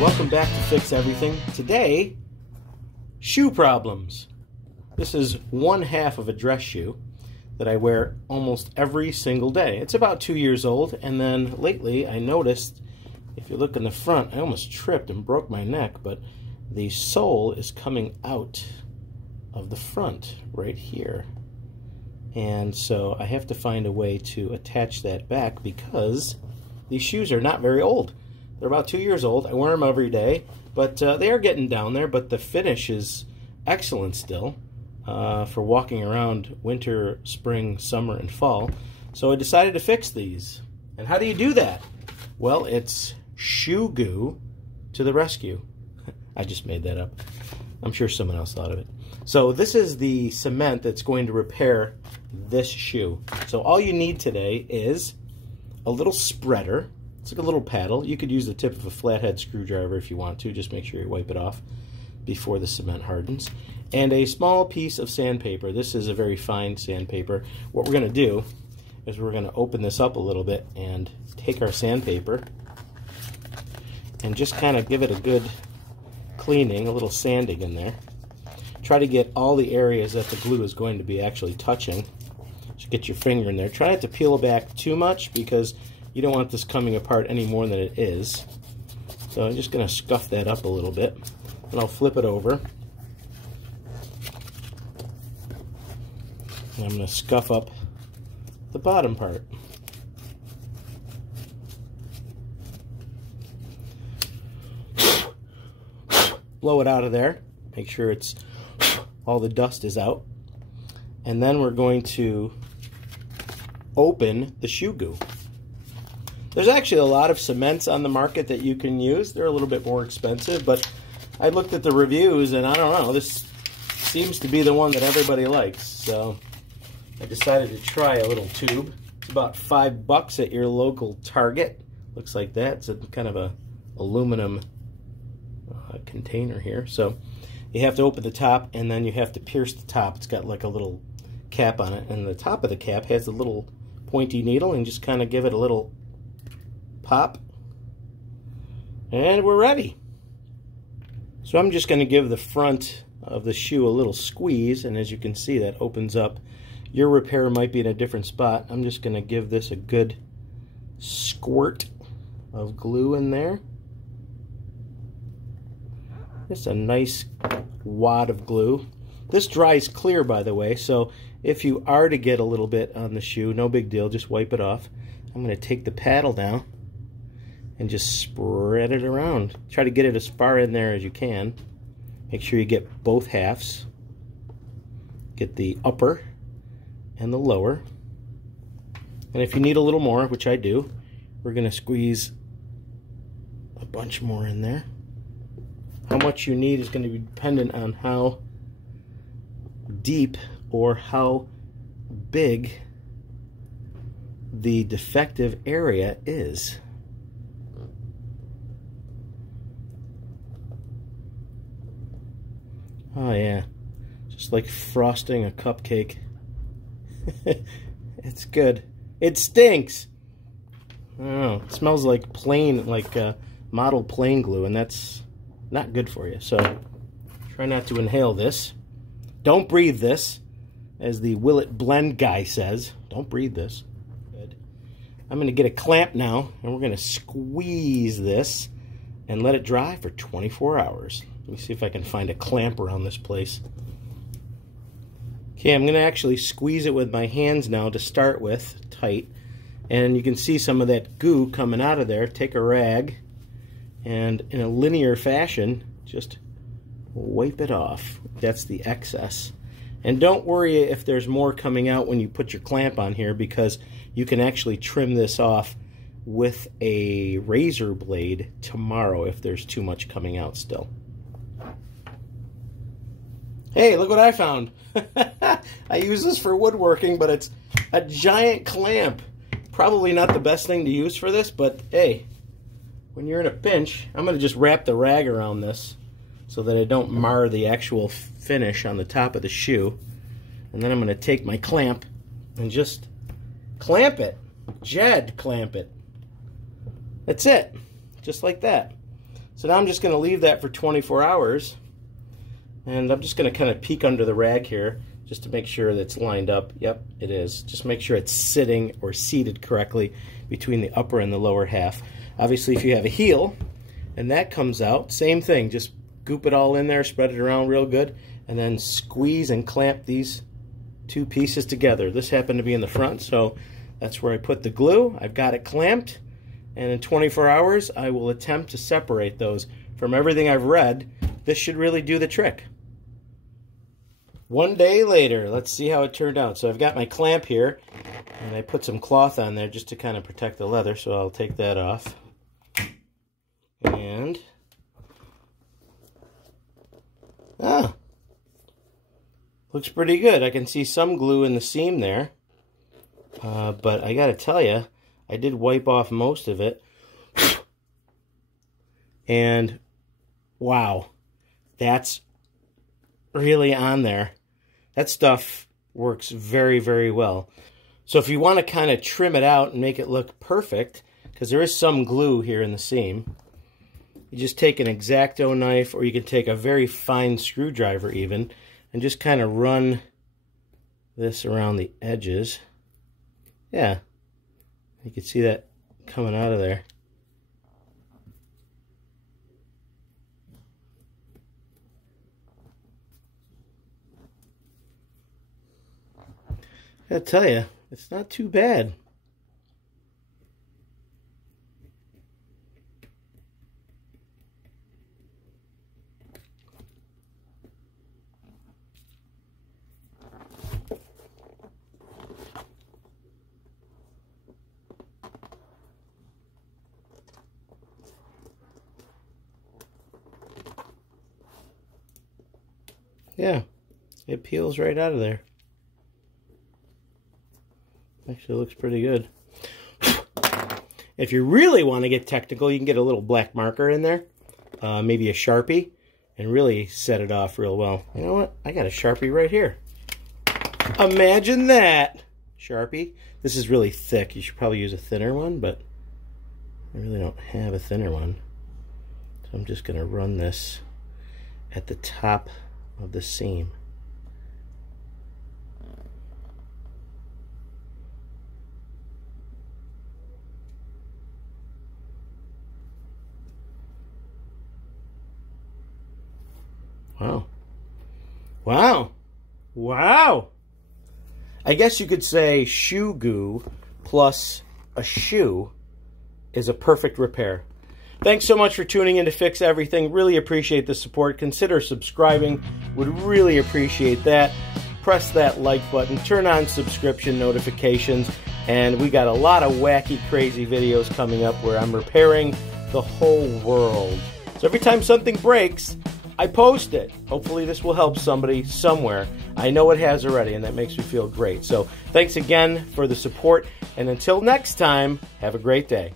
Welcome back to Fix Everything. Today, shoe problems. This is one half of a dress shoe that I wear almost every single day. It's about 2 years old, and then lately I noticed, if you look in the front, I almost tripped and broke my neck, but the sole is coming out of the front right here. And so I have to find a way to attach that back because these shoes are not very old. They're about 2 years old. I wear them every day, but they are getting down there, but the finish is excellent still for walking around winter, spring, summer, and fall. So I decided to fix these. And how do you do that? Well, it's Shoo Goo to the rescue. I just made that up. I'm sure someone else thought of it. So this is the cement that's going to repair this shoe. So all you need today is a little spreader. It's like a little paddle. You could use the tip of a flathead screwdriver if you want to. Just make sure you wipe it off before the cement hardens. And a small piece of sandpaper. This is a very fine sandpaper. What we're going to do is we're going to open this up a little bit and take our sandpaper and just kind of give it a good cleaning, a little sanding in there. Try to get all the areas that the glue is going to be actually touching. Just get your finger in there. Try not to peel back too much because you don't want this coming apart any more than it is. So I'm just going to scuff that up a little bit, and I'll flip it over. And I'm going to scuff up the bottom part. Blow it out of there. Make sure it's all the dust is out. And then we're going to open the Shoo Goo. There's actually a lot of cements on the market that you can use. They're a little bit more expensive, but I looked at the reviews and I don't know, this seems to be the one that everybody likes. So I decided to try a little tube. It's about $5 at your local Target. Looks like that. It's a kind of a aluminum container here. So you have to open the top and then you have to pierce the top. It's got like a little cap on it, and the top of the cap has a little pointy needle, and just kind of give it a little pop, and we're ready. So I'm just going to give the front of the shoe a little squeeze, and as you can see, that opens up. Your repair might be in a different spot. I'm just going to give this a good squirt of glue in there. Just a nice wad of glue. This dries clear, by the way, so if you are to get a little bit on the shoe, no big deal, just wipe it off. I'm going to take the paddle now and just spread it around. Try to get it as far in there as you can. Make sure you get both halves. Get the upper and the lower. And if you need a little more, which I do, we're going to squeeze a bunch more in there. How much you need is going to be dependent on how deep or how big the defective area is. Oh yeah, just like frosting a cupcake. It's good. It stinks. Oh, it smells like plain, like model plain glue, and that's not good for you. So try not to inhale this. Don't breathe this, as the Will It Blend guy says. Don't breathe this. Good. I'm going to get a clamp now, and we're going to squeeze this and let it dry for 24 hours. Let me see if I can find a clamp around this place. Okay, I'm going to actually squeeze it with my hands now to start with, tight. And you can see some of that goo coming out of there. Take a rag and in a linear fashion, just wipe it off. That's the excess. And don't worry if there's more coming out when you put your clamp on here, because you can actually trim this off with a razor blade tomorrow if there's too much coming out still. Hey, look what I found. I use this for woodworking, but it's a giant clamp. Probably not the best thing to use for this, but hey, when you're in a pinch, I'm going to just wrap the rag around this so that I don't mar the actual finish on the top of the shoe. And then I'm going to take my clamp and just clamp it. Jed clamp it. That's it. Just like that. So now I'm just going to leave that for 24 hours. And I'm just going to kind of peek under the rag here just to make sure that it's lined up. Yep, it is. Just make sure it's sitting or seated correctly between the upper and the lower half. Obviously, if you have a heel and that comes out, same thing. Just goop it all in there, spread it around real good, and then squeeze and clamp these two pieces together. This happened to be in the front, so that's where I put the glue. I've got it clamped, and in 24 hours, I will attempt to separate those. From everything I've read, this should really do the trick. One day later, let's see how it turned out. So I've got my clamp here, and I put some cloth on there just to kind of protect the leather, so I'll take that off. And, looks pretty good. I can see some glue in the seam there, but I gotta tell you, I did wipe off most of it, and wow, that's really on there. That stuff works very, very well. So if you want to kind of trim it out and make it look perfect, because there is some glue here in the seam, you just take an X-Acto knife, or you can take a very fine screwdriver even, and just kind of run this around the edges. Yeah, you can see that coming out of there. I gotta tell you, it's not too bad. Yeah, it peels right out of there. Actually looks pretty good. If you really want to get technical, you can get a little black marker in there, maybe a Sharpie, and really set it off real well. You know what? I got a Sharpie right here. Imagine that! Sharpie. This is really thick. You should probably use a thinner one, but I really don't have a thinner one. So I'm just going to run this at the top of the seam. Wow. Wow. Wow. I guess you could say Shoo Goo plus a shoe is a perfect repair. Thanks so much for tuning in to Fix Everything. Really appreciate the support. Consider subscribing. Would really appreciate that. Press that like button. Turn on subscription notifications. And we got a lot of wacky, crazy videos coming up where I'm repairing the whole world. So every time something breaks, I post it. Hopefully this will help somebody somewhere. I know it has already, and that makes me feel great. So thanks again for the support, and until next time, have a great day.